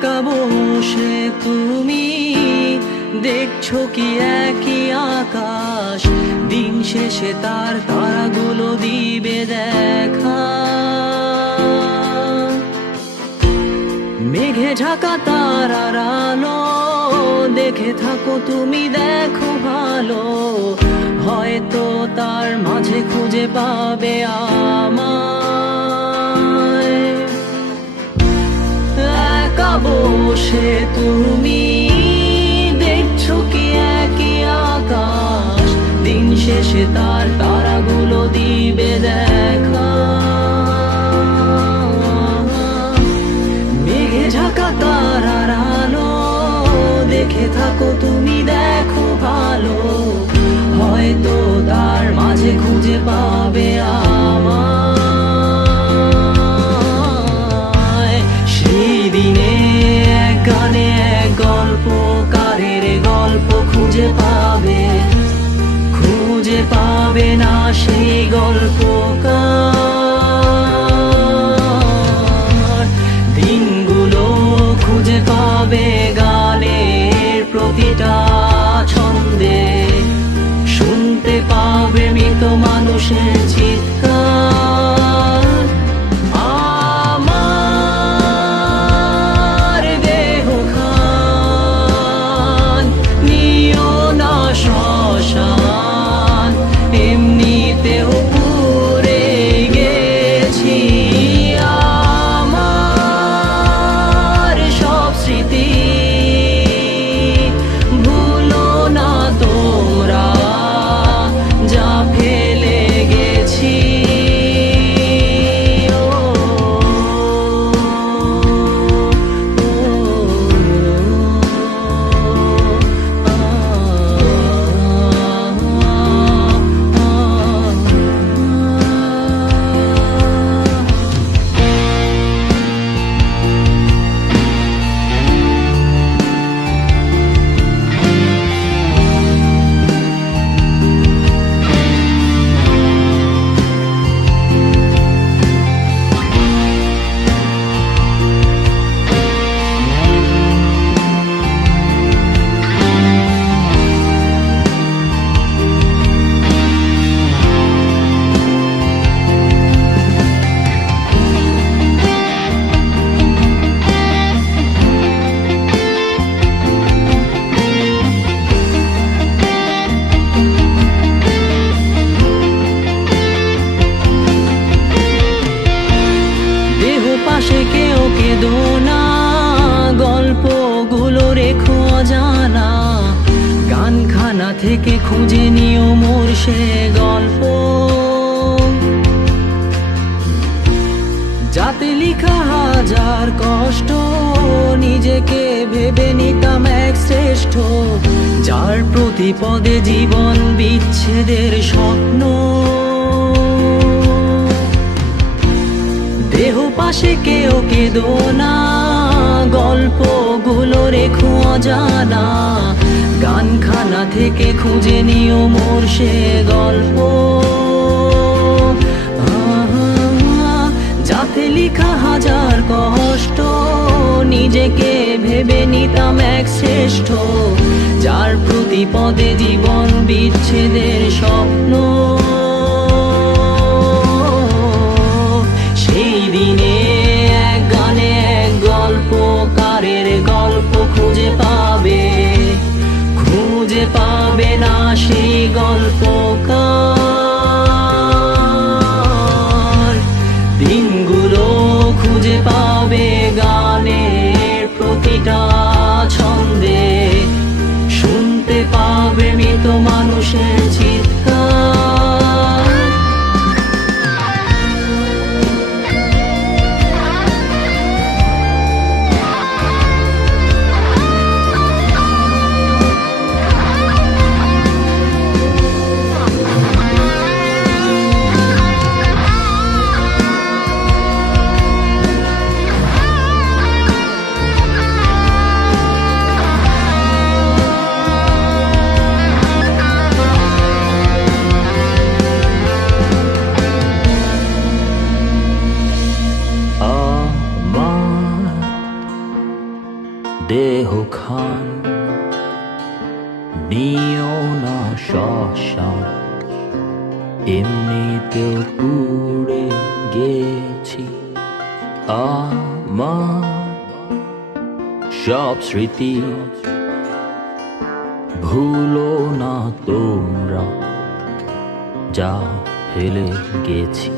একা বসে তুমি দেখছো কি একই আকাশ, দিন শেষে তার তারাগুলো দিবে দেখা। মেঘে ঢাকা তারার আলো দেখে থাকো তুমি, দেখো ভালো, হয়তো তার মাঝে খুঁজে পাবে আমায়। একা বসে তুমি দেখছো কি একই আকাশ, দিন শেষে তার তারাগুলো দিবে দেখা। মেঘে ঢাকা তারার আলো দেখে থাকো তুমি, দেখো ভালো, হয়তো তার মাঝে খুঁজে পাবে আমায়। সেই দিনে এক গানে এক গল্পকারের গল্প খুঁজে পাবে, খুঁজে পাবে না সেই গল্পকার। দিনগুলো খুঁজে পাবে গানের প্রতিটা ছন্দে, শুনতে পাবে মৃত মানুষের চিৎকার। আমার দেহ খান নিও না শ্মশান, এমনিতেও পুড়ে গেছি। আমার সব স্মৃতি ভুলো না তোমরা, যা ফেলে গেছি। পাশে কেউ কেঁদো না, গল্পগুলো রেখো অজানা, গানখানা থেকে খুঁজে নিও মোর সে গল্প, যাতে লিখা হাজার কষ্ট, নিজেকে ভেবে নিতাম এক শ্রেষ্ঠ, যার প্রতি পদে জীবন বিচ্ছেদের স্বপ্ন। দেহ পাশে কেউ কেঁদো না, গল্পগুলো রেখো অজানা, গানখানা থেকে খুঁজে নিও মোর সে গল্প, যাতে লিখা হাজার কষ্ট, নিজেকে ভেবে নিতাম এক শ্রেষ্ঠ, যার প্রতি পদে জীবন বিচ্ছেদের স্বপ্ন। সেই দিনে এক গানে এক গল্পকারের গল্প খুঁজে পাবে, খুঁজে পাবে না সেই গল্পকার। দিনগুলো খুঁজে পাবে গানের প্রতিটা ছন্দে, শুনতে পাবে মৃত মানুষের চিৎকার। দেহ খান নিও না শ্মশান, এমনিতেও পুড়ে গেছি আমার সব স্মৃতি। ভুলো না তোমরা যা ফেলে গেছি।